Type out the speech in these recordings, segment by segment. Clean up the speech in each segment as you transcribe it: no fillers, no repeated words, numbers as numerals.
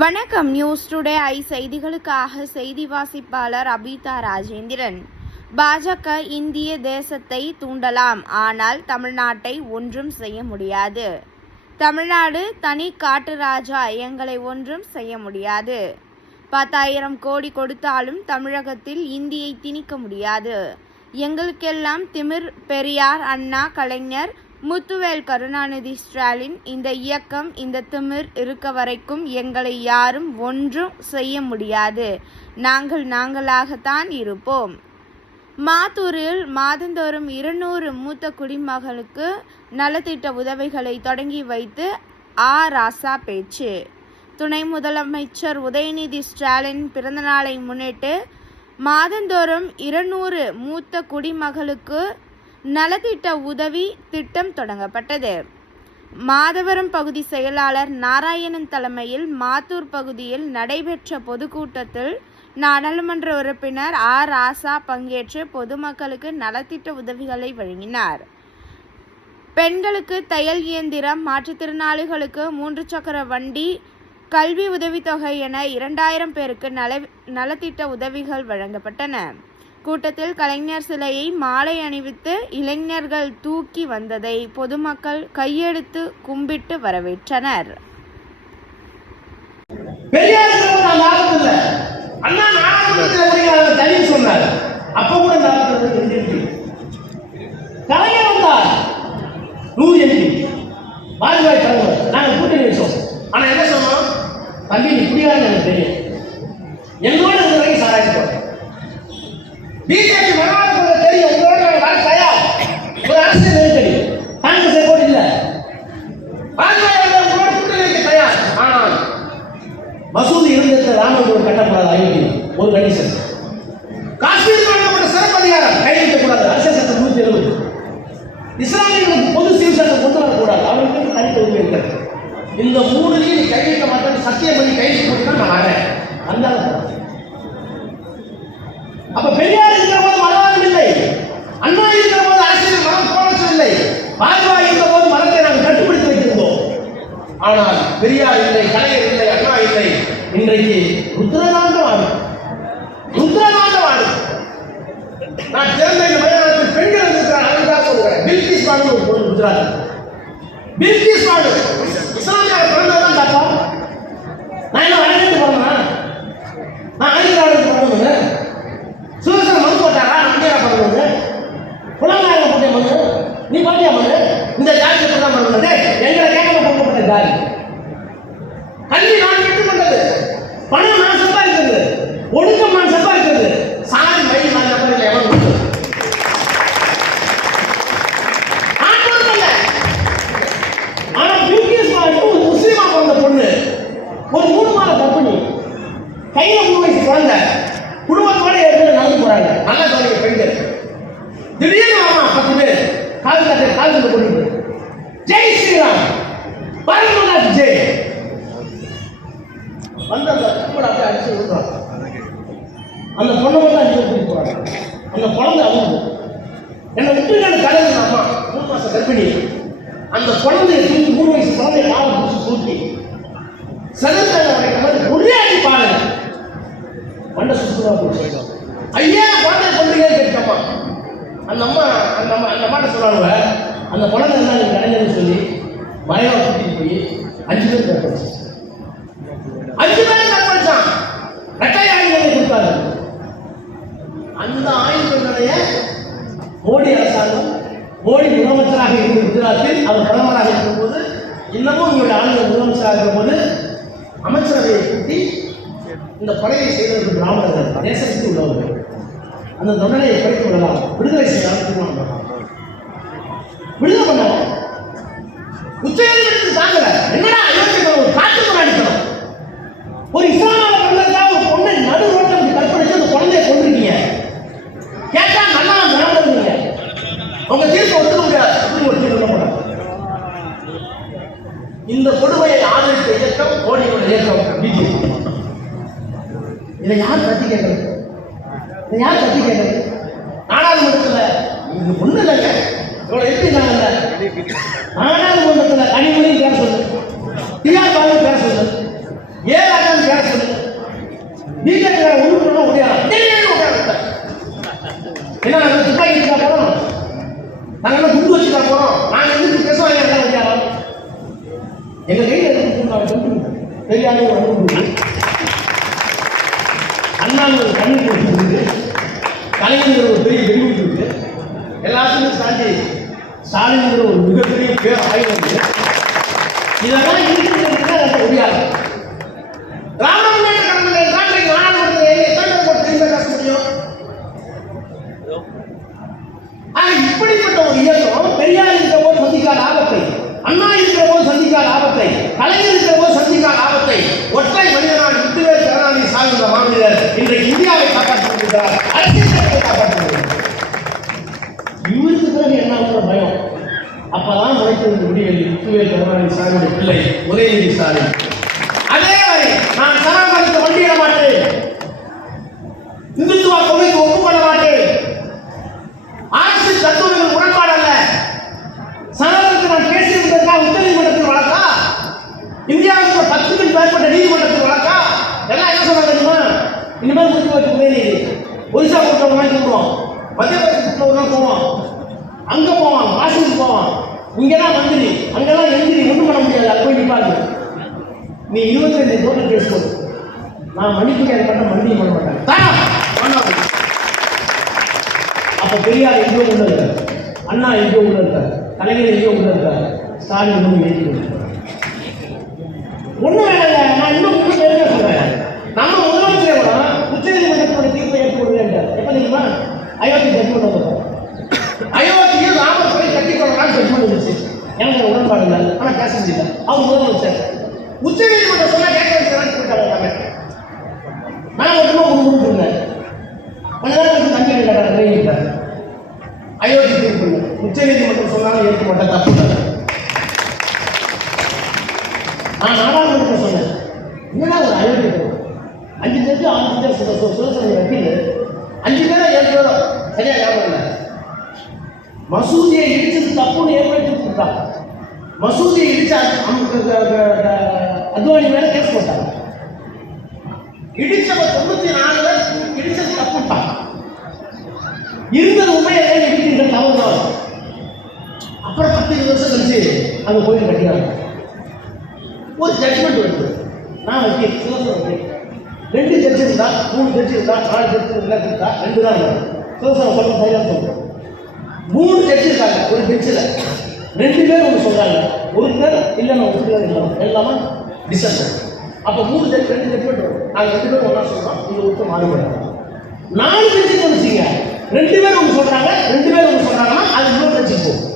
வணக்கம். News today I செய்திகளுக்காக செய்தி வாசிப்பாளர் அபிதா ராஜேந்திரன். பாஜக இந்திய தேசத்தை தூண்டலாம், ஆனால் தமிழ்நாட்டை ஒன்றும் செய்ய முடியாது. தமிழ்நாடு தனி காட்டு ராஜா, எங்களை ஒன்றும் செய்ய முடியாது. 10,000 கோடி கொடுத்தாலும் தமிழகத்தில் இந்தியை திணிக்க முடியாது. எங்களுக்கெல்லாம் திமிர். பெரியார், அண்ணா, கலைஞர், முத்துவேல், கருணாநிதி, ஸ்டாலின், இந்த இயக்கம், இந்த திமிர் இருக்க வரைக்கும் எங்களை யாரும் ஒன்றும் செய்ய முடியாது. நாங்களாகத்தான் இருப்போம். மாத்தூரில் மாதந்தோறும் 200 மூத்த குடிமகளுக்கு நலத்திட்ட உதவிகளை தொடங்கி வைத்து ராசா பேச்சு. துணை முதலமைச்சர் உதயநிதி ஸ்டாலின் பிறந்தநாளை முன்னிட்டு மாதந்தோறும் 200 மூத்த குடிமகளுக்கு நலத்திட்ட உதவி திட்டம் தொடங்கப்பட்டது. மாதவரம் பகுதி செயலாளர் நாராயணன் தலைமையில் மாத்தூர் பகுதியில் நடைபெற்ற பொதுக்கூட்டத்தில் நாடாளுமன்ற உறுப்பினர் ராசா பங்கேற்று பொதுமக்களுக்கு நலத்திட்ட உதவிகளை வழங்கினார். பெண்களுக்கு தையல் இயந்திரம், மாற்றுத்திறனாளிகளுக்கு 3 சக்கர வண்டி, கல்வி உதவித்தொகை என 2000 பேருக்கு நலத்திட்ட உதவிகள் வழங்கப்பட்டன. கூட்டத்தில் கலைஞர் சிலையை மாலை அணிவித்து இளைஞர்கள் தூக்கி வந்ததை பொதுமக்கள் கையெடுத்து கும்பிட்டு வரவேற்றனர். பிஜேபி வராது தெரியும். உங்களோட வர தயார். ஒரு அரசியல் நெருக்கடி, காங்கிரஸ் சப்போர்ட் இல்ல, உங்களோட கூட்டணிக்கு தயார். ஆனால் மசூதி இருந்த ராமர் கட்டப்படாது. அயோத்தியில் ஒரு கண்டிஷன், காஷ்மீர் வழங்கப்பட்ட சிறப்பு அதிகாரம் கைவிடக்கூடாது. அரசியல் சட்டம் 170. இஸ்லாமியர்களுக்கு பொது சிவில் சட்டம் கொண்டு வரக்கூடாது. அவர்களுக்கு தனித்த உரிமை இருக்கிறது. இந்த 3 கைவிட மாட்டேன் சத்தியம் பண்ணி கைது போட்டு நான் வரேன். அந்த அப்ப பெரியார் இருக்கிற போது மதவாதம் இல்லை, அண்ணா இருக்கிற போது அரசியல் மதம் போனதில்லை, பாஜக இருக்கிற போது மதத்தை நாங்கள் கட்டுப்படுத்தி வைத்திருந்தோம். ஆனால் பெரியார் இல்லை, கலைஞர் இல்லை, அண்ணா இல்லை. இன்றைக்கு ருத்ரகாண்டம் ஆடும். நான் திறந்த இந்த மைதானத்தில் பெண்கள் இருக்கிறார். அதுதான் சொல்கிறேன். பில்கிஸ் பானு ஒரு பொண்ணு குஜராத். பில்கிஸ் பானு இஸ்லாமியார் பிறந்ததான் தப்பா? நான் என்ன வடக்கு போறேன்னா, நான் ஆந்திராவுக்கு போறேன். சுதந்திர மனு போட்டாரா? நம்பியா பண்ணுவது புலங்காய போட்டே மனு, நீ பாட்டியா மனு? இந்த ஜாதி தான் பண்ணுவது. எங்களை கேட்காம போட்டப்பட்ட ஜாதி. கல்வி நான் கற்றுக் கொண்டது, பணம் நான் சம்பாதிக்கிறது, ஒடுக்கம் நான் சம்பாதிக்கிறது. சாதி வழி நான் நம்பரில் எவன் ஆனா பில்கிஸ் ஒரு முஸ்லீமா பிறந்த பொண்ணு, ஒரு 3 மாத கர்ப்பிணி, கையில 3 வயசு குழந்தை, குடும்பத்தோட நடந்து போறாங்க. நல்லா சொல்லுங்க பெண்கள். திடீர்னு 10 பேர் கால் கொண்டு ஜெய் ஸ்ரீராம் பரமநாத் ஜெய் வந்து அந்த கும்பலை அப்படியே அடிச்சு விடுறாங்க. அந்த பொண்ணை மட்டும் அடிச்சு போறாங்க. அந்த குழந்தை அவங்க என்னை விட்டு நான் கலந்து அம்மா 3 மாச கர்ப்பிணி. அந்த குழந்தைய தூக்கி 3 வயசு குழந்தைய காலை பிடிச்சி தூக்கி செதற்கால வைக்கிற மாதிரி ஒரே அடி பாருங்க. மண்டை சுற்றுலா போச்சு. ஐயா குழந்தை சொல்றீங்கன்னு கேட்டம்மா. அந்த அம்மாட்ட சொல்றாங்க, அந்த குழந்தை என்ன நீங்க கலைஞர்னு சொல்லி மலையாள கூட்டிட்டு போய் 5 பேர் கற்பழிச்சு. 5 பேர் கற்பழிச்சான். ரெட்டை ஆயுதங்களை கொடுத்தாரு. அந்த ஆயுதங்களைய மோடி அரசாங்கம், மோடி முதலமைச்சராக இருந்த குஜராத்தில் அவர் பிரதமராக இருக்கும் போது, இன்னமும் இவருடைய ஆளுநர் முதலமைச்சராக இருக்கும் போது அமைச்சரவையை கூட்டி இந்த கொலையை செய்தவர்கள் பிராமணர்கள், தேசத்துக்கு உள்ளவர்கள், அந்த தண்டனையை குறைத்து விடலாம், விடுதலை செய்யலாம். விடுதலை பண்ண உச்சநீதிமன்றத்துக்கு தாங்கல. என்னடா அயோத்தியில் ஒரு காட்டு அடிக்கணும், ஒரு இஸ்லாமிய பிறந்ததுக்காக ஒரு பொண்ணை நடு ரோட்டில் கற்பழிச்சு அந்த குழந்தைய கொண்டிருக்கீங்க. கேட்டா நல்லா பிராமணர் உங்க தீர்ப்பு ஒத்துக்க முடியாது. ஒரு தீர்ப்பு போட்டாங்க. இந்த கொடுமையை ஆதரித்த இயக்கம் மோடியோட இயக்கம் பிஜேபி. இதை யார் கத்தி கேட்கறது? நாடாளுமன்றத்தில் இது ஒண்ணு இல்லைங்க. இவ்வளவு எப்படி நாடாளுமன்றத்தில் கனிமொழியும் பேச சொல்லு, டிஆர் பாலு பேச சொல்லு, நாங்கெல்லாம் குண்டு வச்சுட்டா போறோம், நாங்க எதிர்த்து பேசுவாங்க எல்லாம் தெரியாதா? எங்க கையில எதிர்த்து தெரியாத ஒரு அனுபவம். அண்ணாங்க ஒரு கண்ணு போட்டு கலைஞர் ஒரு பெரிய வெடிவிட்டு இருக்கு. எல்லாத்துக்கும் தாண்டி ஸ்டாலின் ஒரு மிகப்பெரிய பேர் ஆயுதம். இதெல்லாம் இருக்கிறது முடியாது. திராவிட முன்னேற்ற கழகத்தில் நாடாளுமன்றத்தில் எத்தனை பேர் பேச முடியும்? இப்படிப்பட்ட ஒரு இயக்கம் பெரியார் இருக்கிற போது சந்திக்காத ஆபத்தை, அண்ணா இருக்கிற போது சந்திக்காத ஆபத்தை, கலைஞர் இருக்கிற போது சந்திக்காத ஆபத்தை ஒற்றை மனிதனால் முத்துவேல் கருணாநிதி சார்ந்த மாநிலர் இன்றைக்கு இந்தியாவை காப்பாற்றிருக்கிறார், அரசியலை காப்பாற்றிருக்கிறார். இவருக்கு பிறகு என்ன ஒரு பயம்? அப்பதான் முளைத்தது முடிவில் முத்துவேல் கருணாநிதி சாருடைய பிள்ளை உதயநிதி ஸ்டாலின். அதே வரை நான் சனாதனத்தை வண்டியிட மாட்டேன், இந்துத்துவ கொள்கைக்கு ஒப்புக்கொள்ள மாட்டேன், அரசு தத்துவங்கள் முரண்பாடு அல்ல, சனாதனத்தை நான் பேசியிருந்ததற்காக உச்சநீதிமன்றத்தில் வழக்கா, இந்தியாவுக்கு 10க்கும் மேற்பட்ட நீதிமன்றத்தில் வழக்கா, எல்லாம் என்ன சொல்ல தெரியுமா? இனிமேல் முடிவு வச்சு உதயநிதி ஒரிசா கூட்டவங்க கூப்பிடுவோம், மத்திய பிரதேச கூட்டவங்க போவோம், அங்க போவான், காசிக்கு போவான், இங்கெல்லாம் மந்திரி, அங்கெல்லாம் எந்திரி, ஒன்றும் பண்ண முடியாது. அது போய் நிற்பாங்க. நீ 25 கோடி கேஸ் போடு, நான் மன்னிப்பு கேட்க மன்னிப்பு பண்ண மாட்டேன். அப்ப பெரியார் எங்கேயோ உள்ள இருக்கார், அண்ணா எங்கேயோ உள்ள இருக்கார், கலைஞர் எங்கேயோ உள்ள இருக்கார், ஸ்டாலின் ஒன்றும் ஏற்றி ஒன்றும் வேலை. நான் இன்னும் பேருங்க சொல்றேன். நம்ம முதலமைச்சர் உச்சநீதிமன்றத்தினுடைய தீர்ப்பை ஏற்றுக்கொள்வேன். எப்ப தெரியுமா? அயோத்தி ஜட்மெண்ட் வந்தோம். அயோத்தியில் ராமர் போய் கட்டி கொள்ளலாம் ஜட்மெண்ட் இருந்துச்சு. எனக்கு உடன்பாடு இல்லை, ஆனால் பேச முடியல. அவங்க முதலமைச்சர் உச்சநீதிமன்றம் சொன்னா கேட்க வச்சுருக்காங்க. நான் ஒன்றுமா ஒன்று இருந்தேன். கொஞ்ச நேரம் தண்ணி கேட்டார். அயோத்தி தீர்ப்பு உச்சநீதிமன்றம் சொன்னாலும் ஏற்க மாட்டேன், தப்பு. நான் நாடாளுமன்றத்தில் சொன்னேன், என்னன்னா ஒரு அயோத்தி 5 பேருக்கு 6 பேர் சுதந்திரம் வக்கீல் 5 பேரோ 7 பேரோ சரியா ஞாபகம் இல்லை. மசூதியை இடிச்சது தப்புன்னு ஏற்படுத்தி கொடுத்தாங்க. மசூதியை இடிச்சா அத்வானி மேல கேஸ் போட்டாங்க. இடிச்சவ 94 இடிச்சது தப்புட்டாங்க. இருந்தது உண்மையை இடிக்கின்ற தவறு தான். அப்புறம் 10-20 வருஷம் கழிச்சு அங்க கோயில் கட்டினாங்க. ஒரு ஜட்மெண்ட் வருது. நான் வக்கீல், சுதந்திரம் 2 ஜட்ஜ் இருந்தா, 3 ஜட்ஜ் இருந்தா, 4 ஜட்ஜ் இருந்தா 2 தான் வரும். சுதந்திரம் சொல்ல சரியாக சொல்றோம். 3 ஜட்ஜ் இருக்காங்க ஒரு பெஞ்சில். 2 பேர் ஒன்று சொல்றாங்க, ஒரு பேர் இல்லைன்னா ஒத்துக்கிறது இல்லை, எல்லாமே டிசன்ட். அப்போ 3 ஜட்ஜ் 2 ஜட்மெண்ட் வரும். நாங்கள் 2 பேரும் ஒன்றா சொல்றோம், இது ஒருத்தர் மாறுபடுறாங்க. 4 ஜட்ஜுன்னு வச்சுங்க, 2 பேர் ஒன்று சொல்றாங்க, 2 பேர் ஒன்று சொல்றாங்கன்னா அது இன்னொரு ஜட்ஜுக்கு போகும்.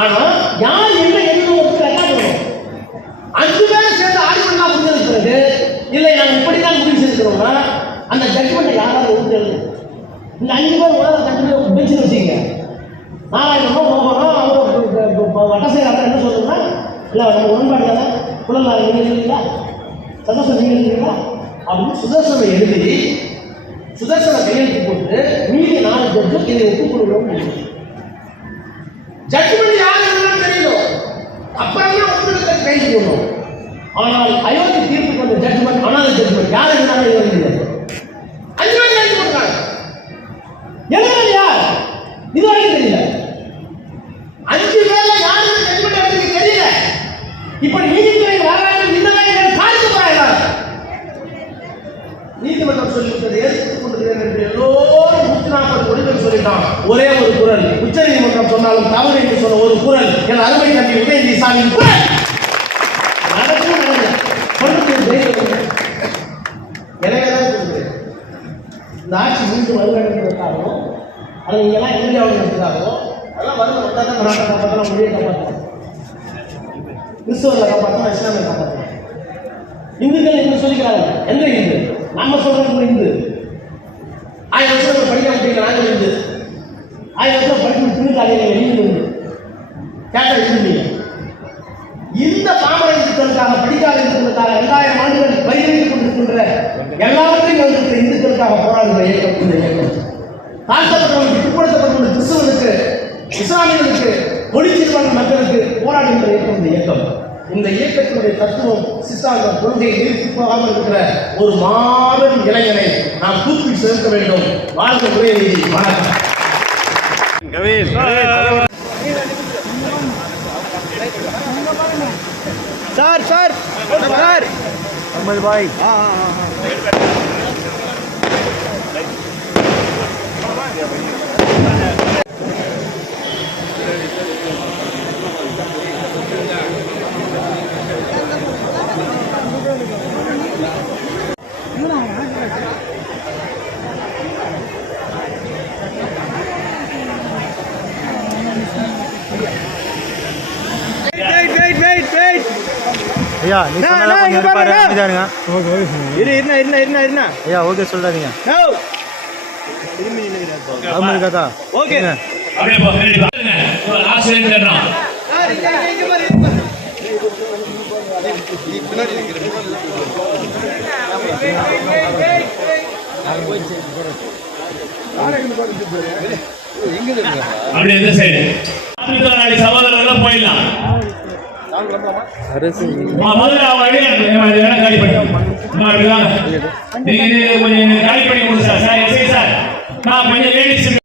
ஆனா யார் என்ன எழுத ஒருத்தர் என்ன பண்ணுவோம்? 5 பேரும் சேர்ந்து ஆர்குமெண்ட் தான் முடிஞ்சது பிறகு இல்லை நாங்கள் இப்படிதான் முடிவு செஞ்சுக்கிறோம்னா அந்த ஜட்மெண்ட்டை யாராவது ஒருத்தர் இந்த 5 பேர் உலக ஜட்மெண்ட் பெஞ்சில் வச்சுங்க. நாராயணமோ மோகனோ அவர் வட்டசேகர் என்ன சொல்லுன்னா, இல்லை நம்ம உடன்பாடு தானே, குழந்தை நீங்கள் எழுதுங்களா, சதோஷம் நீங்கள் எழுதுங்களா அப்படின்னு சுதர்சனை எழுதி சுதர்சனை கையெழுத்து போட்டு மீதி 4 ஜட்ஜும் இதை ஒப்புக்கொள்கிறோம். ஜட்மெண்ட் யார் எழுதுன்னு தெரியணும், அப்புறம் தான் உங்களுக்கு கைது போடணும். ஆனால் அயோத்தி தீர்ப்பு வந்த ஜட்மெண்ட் அனாத ஜட்மெண்ட் யார் எழுதினாலும் எழுதுங்க. 5 பேர் கைது போட்டாங்க. எழுதுறது யார் இது வரைக்கும் தெரியல. 5 பேர்ல யாருக்கு ஜட்மெண்ட் எடுத்து தெரியல. இப்ப நீதித்துறை வராங்க, இந்த காத்து போறாங்க. நீதிமன்றம் சொல்லிவிட்டது ஏற்றுக் கொண்டிருக்கிறேன் என்று எல்லோரும் 140 கோடிகள் சொல்லிட்டான். ஒரே ஒரு குரல் உச்ச நீதிமன்றம் சொன்னாலும் தவறு என்று சொன்ன ஒரு குரல் என் அருமை தம்பி உதயநிதி ஸ்டாலின் குரல். எனவேதான் சொல்கிறேன், இந்த ஆட்சி மீண்டும் வருவதற்காகவும் அது இங்கெல்லாம் இந்தியாவில் இருக்கிறார்களோ அதெல்லாம் வருவ வந்தால் தான் நாட்டை காப்பாற்றலாம், மொழியை காப்பாற்றலாம், கிறிஸ்தவர்களை காப்பாற்றலாம், இஸ்லாமியை காப்பாற்றலாம். இந்துக்கள் என்று சொல்லிக்கிறாங்க. எந்த இந்து? நம்ம சொல்றது இந்து. 1000 வருஷம் படிக்க முடியல, நாங்கள் இந்து. 1000 வருஷம் படிக்க திருக்காலையில் இந்து கேட்ட இருந்தீங்க. இந்த பாமர இந்துக்களுக்காக படிக்காத இந்துக்களுக்காக 2000 ஆண்டுகள் பயிரிட்டுக் கொண்டிருக்கின்ற எல்லாவற்றையும் வந்திருக்கிற இந்துக்களுக்காக போராடுகிற இயக்கம் இந்த இயக்கம். தாழ்த்தப்பட்டவர்களுக்கு, பிற்படுத்தப்பட்டவர்களுக்கு, கிறிஸ்தவர்களுக்கு, இஸ்லாமியர்களுக்கு, மொழிச்சிறுபான்மை மக்களுக்கு போராடுகின்ற இயக்கம் இந்த இயக்கம். இந்த இயக்கத்தினுடைய தத்துவம் சித்தாந்த கொள்கையை நிறுத்தி போகாமல் இருக்கிற ஒரு மாபெரும் இளைஞனை நாம் தூக்கி சேர்க்க வேண்டும். வாழ்க்கை உதயநிதி. வணக்கம். சார் சார் சார் அஹமது பாய் ஐயா நீ சொன்னதா கொஞ்சம் இருப்பாரு அமைதியாருங்க ஐயா ஓகே சொல்றாதீங்க அஹமது கதா ஓகே அப்படியே போ ஒரு ஆசிரியர் கேட்றோம் அப்படி எந்த சைடு ஆதித்தனாளி சகோதரர்கள் போயிடலாம் முதல்ல அவங்க வேணா காலி பண்ணி நீங்க கொஞ்சம் காலி பண்ணி கொடுங்க சார் சார் எஸ்ஐ சார் நான் கொஞ்சம் லேடிஸ்